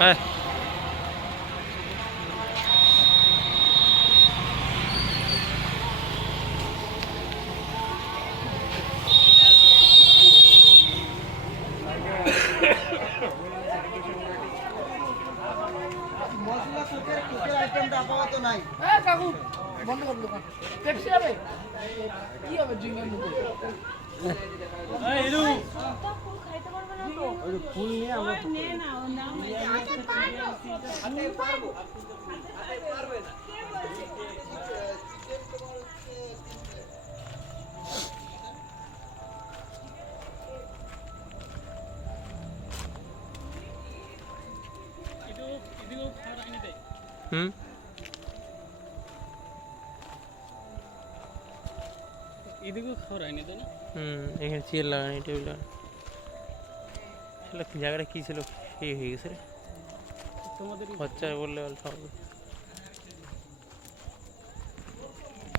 হ্যাঁ মশলা কুকের আইটেমটা আপাতত নাই। হ্যাঁ কাকু বন্ধ করো দোকান। পেপসি হবে? কি হবে ড্রিঙ্কের মধ্যে? ফুল নিয়ে আমরা হুম এদিকেও খাওয়ার হয়নি তো না? এখানে চেয়ার লাগানি টেবিল লাগানি জায়গাটা কী ছিল সেই হয়ে গেছে রে তোমাদের বাচ্চা বললে অল্প হবে